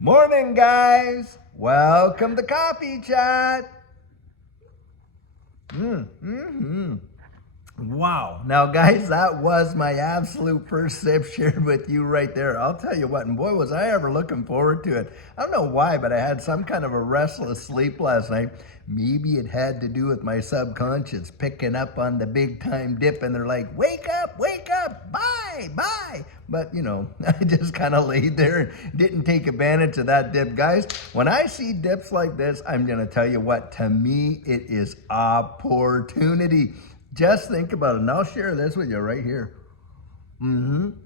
Morning, guys. Welcome to Coffee Chat. Wow. Now, guys, that was my absolute first sip shared with you right there. I'll tell you what, and boy, was I ever looking forward to it. I don't know why, but I had some kind of a restless sleep last night. Maybe it had to do with my subconscious picking up on the big time dip, and they're like, wake up, bye, bye. But, I just kind of laid there and didn't take advantage of that dip. Guys, when I see dips like this, I'm going to tell you what, to me, it is opportunity. Just think about it, and I'll share this with you right here. When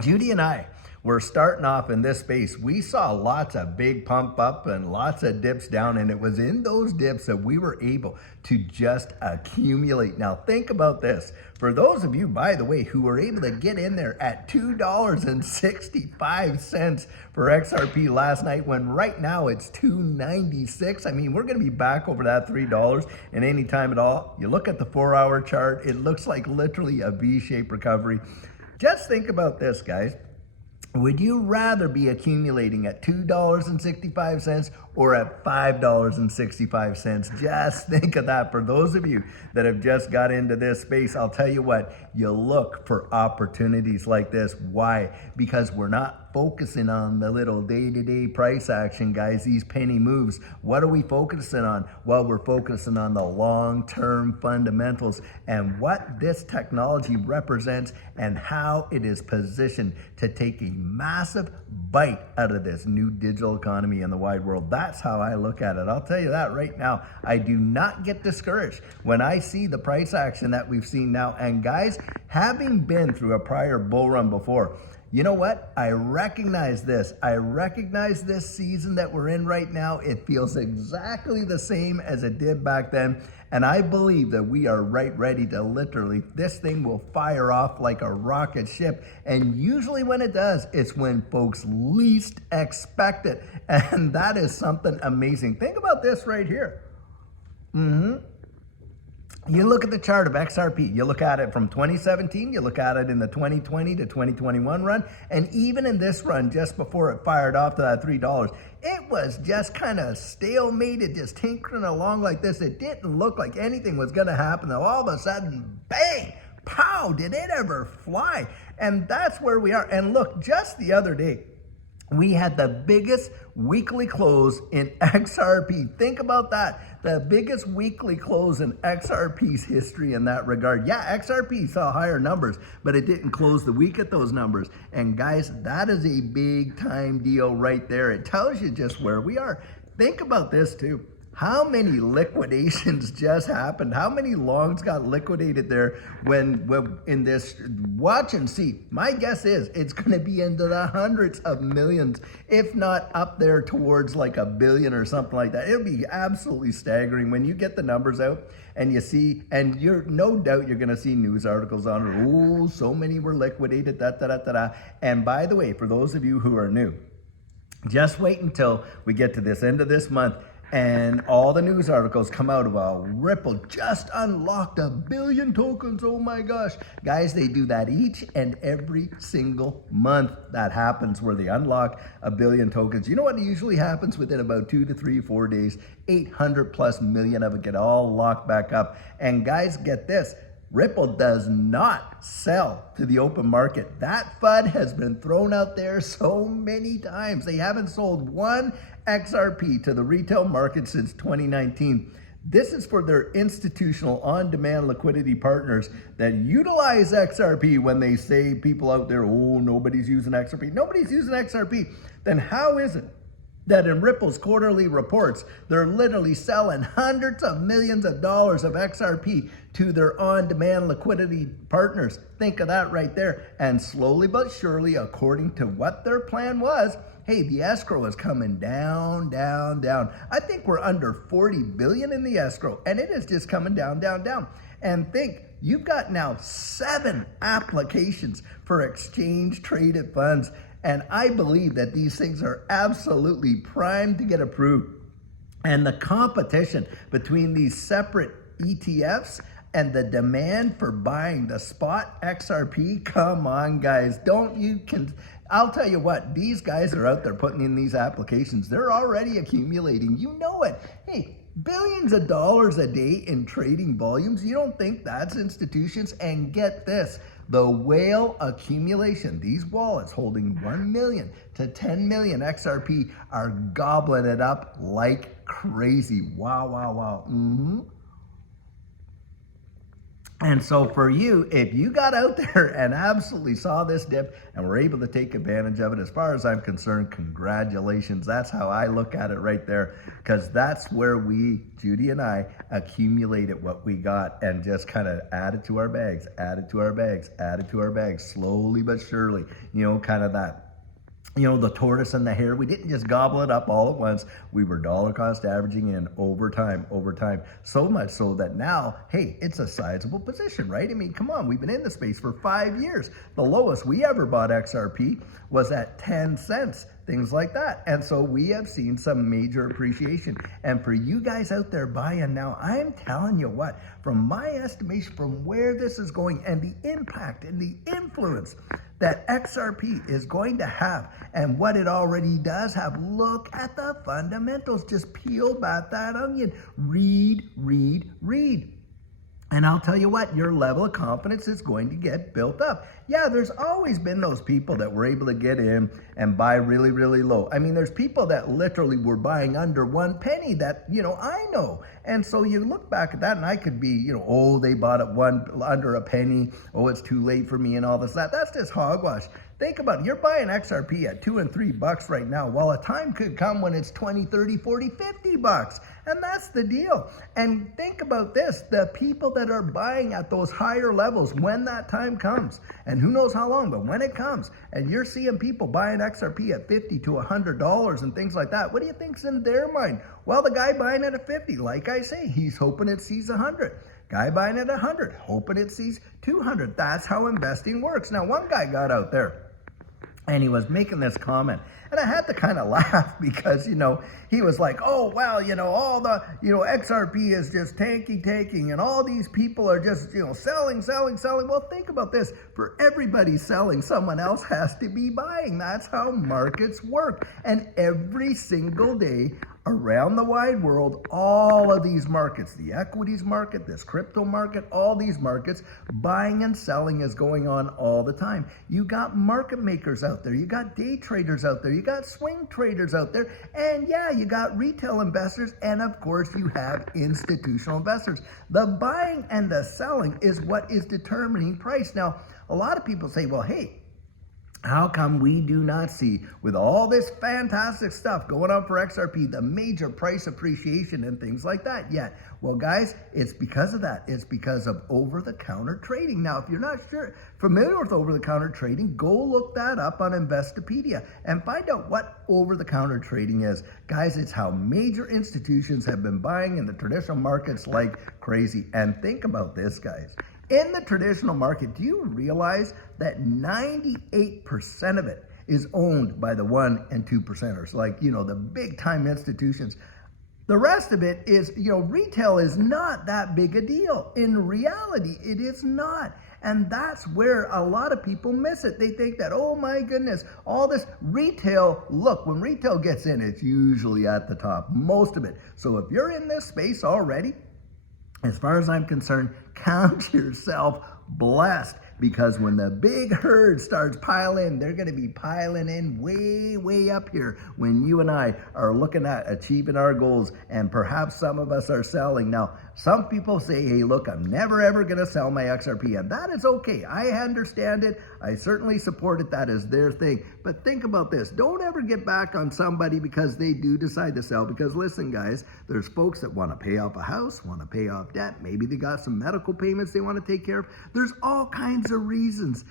Judy and I were starting off in this space, we saw lots of big pump up and lots of dips down, and it was in those dips that we were able to just accumulate. Now think about this. For those of you, by the way, who were able to get in there at $2.65 for XRP last night, when right now it's $2.96. I mean, we're going to be back over that $3 in any time at all. You look at the 4-hour chart, it looks like literally a V-shaped recovery. Just think about this, guys. Would you rather be accumulating at $2.65 or at $5.65? Just think of that. For those of you that have just got into this space, I'll tell you what, you look for opportunities like this. Why? Because we're not focusing on the little day-to-day price action, guys, these penny moves. What are we focusing on? Well, we're focusing on the long-term fundamentals and what this technology represents and how it is positioned to take a massive bite out of this new digital economy in the wide world. That's how I look at it. I'll tell you that right now. I do not get discouraged when I see the price action that we've seen now. And guys, having been through a prior bull run before, you know what? I recognize this. I recognize this season that we're in right now. It feels exactly the same as it did back then. And I believe that we are right ready to literally, this thing will fire off like a rocket ship. And usually when it does, it's when folks least expect it. And that is something amazing. Think about this right here. You look at the chart of XRP, you look at it from 2017, you look at it in the 2020 to 2021 run, and even in this run, just before it fired off to that $3, it was just kind of stalemated, just tinkering along like this. It didn't look like anything was going to happen. Then all of a sudden, bang, pow, did it ever fly? And that's where we are. And look, just the other day, we had the biggest weekly close in XRP. Think about that. The biggest weekly close in XRP's history in that regard. Yeah, XRP saw higher numbers, but it didn't close the week at those numbers. And guys, that is a big time deal right there. It tells you just where we are. Think about this too. How many liquidations just happened? How many longs got liquidated there when in this? Watch and see. My guess is it's going to be into the hundreds of millions, if not up there towards like $1 billion or something like that. It'll be absolutely staggering when you get the numbers out and you see, and you're no doubt you're going to see news articles on it. Oh, so many were liquidated, da. And by the way, for those of you who are new, just wait until we get to this end of this month and all the news articles come out about Ripple just unlocked 1 billion tokens. Oh my gosh. Guys, they do that each and every single month. That happens where they unlock 1 billion tokens. You know what usually happens within about 2 to 3, 4 days? 800 plus million of it get all locked back up. And guys, get this. Ripple does not sell to the open market. That FUD has been thrown out there so many times. They haven't sold one XRP to the retail market since 2019. This is for their institutional on-demand liquidity partners that utilize XRP when they say people out there, oh, nobody's using XRP. Nobody's using XRP. Then how is it that in Ripple's quarterly reports, they're literally selling hundreds of millions of dollars of XRP to their on-demand liquidity partners? Think of that right there. And slowly but surely, according to what their plan was, hey, the escrow is coming down. I think we're under 40 billion in the escrow, and it is just coming down. And think, you've got now 7 applications for exchange traded funds. And I believe that these things are absolutely primed to get approved. And the competition between these separate ETFs and the demand for buying the spot XRP, come on guys, don't you I'll tell you what, these guys are out there putting in these applications. They're already accumulating. You know it. Hey, billions of dollars a day in trading volumes. You don't think that's institutions? And get this, the whale accumulation, these wallets holding 1 million to 10 million XRP are gobbling it up like crazy. Wow, wow, wow. And so for you, if you got out there and absolutely saw this dip and were able to take advantage of it, as far as I'm concerned, congratulations. That's how I look at it right there, because that's where we, Judy and I, accumulated what we got and just kind of added to our bags, added to our bags, added to our bags, slowly but surely, kind of that. The tortoise and the hare, we didn't just gobble it up all at once. We were dollar cost averaging in over time. So much so that now, hey, it's a sizable position, right? I mean, come on, we've been in the space for 5 years. The lowest we ever bought XRP was at 10 cents, things like that. And so we have seen some major appreciation. And for you guys out there buying now, I'm telling you what, from my estimation, from where this is going and the impact and the influence that XRP is going to have and what it already does have, look at the fundamentals. Just peel back that onion. Read. And I'll tell you what, your level of confidence is going to get built up. Yeah, there's always been those people that were able to get in and buy really, really low. I mean, there's people that literally were buying under 1 penny that, I know. And so you look back at that and I could be, they bought it under a penny. Oh, it's too late for me and all this, that. That's just hogwash. Think about it. You're buying XRP at $2 and $3 right now, while a time could come when it's 20, 30, 40, 50 bucks. And that's the deal. And think about this, the people that are buying at those higher levels when that time comes, and who knows how long, but when it comes, and you're seeing people buying XRP at $50 to $100 and things like that, what do you think's in their mind? Well, the guy buying it at 50, like I say, he's hoping it sees 100. Guy buying it at 100, hoping it sees 200. That's how investing works. Now, one guy got out there and he was making this comment, and I had to kind of laugh because, he was like, oh, well, all the, XRP is just taking, and all these people are just, selling. Well, think about this. For everybody selling, someone else has to be buying. That's how markets work. And every single day around the wide world, all of these markets, the equities market, this crypto market, all these markets, buying and selling is going on all the time. You got market makers out there, you got day traders out there, you got swing traders out there, and yeah, you got retail investors, and of course you have institutional investors. The buying and the selling is what is determining price. Now, a lot of people say, well, hey, how come we do not see, with all this fantastic stuff going on for XRP, the major price appreciation and things like that yet? Well, guys, it's because of that. It's because of over-the-counter trading. Now, if you're not familiar with over-the-counter trading, go look that up on Investopedia and find out what over-the-counter trading is. Guys, it's how major institutions have been buying in the traditional markets like crazy. And think about this, guys. In the traditional market, do you realize that 98% of it is owned by the 1% and 2%ers, like, the big time institutions? The rest of it is, retail is not that big a deal. In reality, it is not. And that's where a lot of people miss it. They think that, oh my goodness, all this retail, look, when retail gets in, it's usually at the top, most of it. So if you're in this space already, as far as I'm concerned, count yourself blessed, because when the big herd starts piling, they're going to be piling in way up here when you and I are looking at achieving our goals, and perhaps some of us are selling. Now, some people say, hey, look, I'm never ever going to sell my XRP, and that is okay. I understand it. I certainly support it. That is their thing. But think about this. Don't ever get back on somebody because they do decide to sell, because listen, guys, there's folks that want to pay off a house, want to pay off debt. Maybe they got some medical payments they want to take care of. There's all kinds of reasons.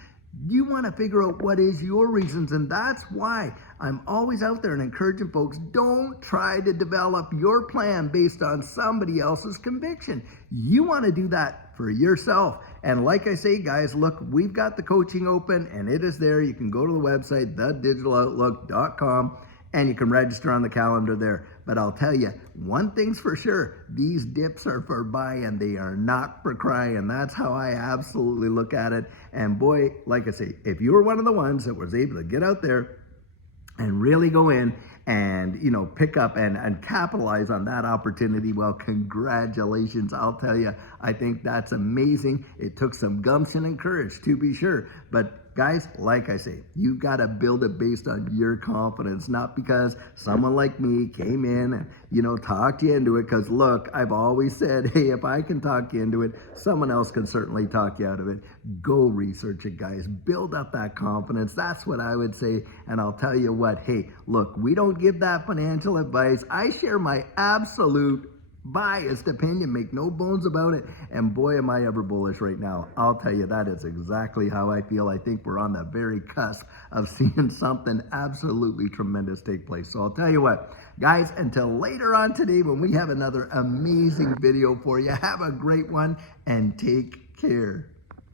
You want to figure out what is your reasons, and that's why I'm always out there and encouraging folks, don't try to develop your plan based on somebody else's conviction. You want to do that for yourself. And like I say, guys, look, we've got the coaching open and it is there. You can go to the website, thedigital outlook.com, and you can register on the calendar there. But I'll tell you, one thing's for sure, these dips are for buying, they are not for crying. That's how I absolutely look at it. And boy, like I say, if you were one of the ones that was able to get out there and really go in and, you know, pick up and capitalize on that opportunity, well, congratulations. I'll tell you, I think that's amazing. It took some gumption and courage, to be sure. But guys, like I say, you've got to build it based on your confidence, not because someone like me came in and, you know, talked you into it. Because look, I've always said, hey, if I can talk you into it, someone else can certainly talk you out of it. Go research it, guys. Build up that confidence. That's what I would say. And I'll tell you what, hey, look, we don't give that financial advice. I share my absolute biased opinion, make no bones about it. And boy, am I ever bullish right now. I'll tell you, that is exactly how I feel. I think we're on the very cusp of seeing something absolutely tremendous take place. So I'll tell you what, guys, until later on today when we have another amazing video for you, have a great one and take care.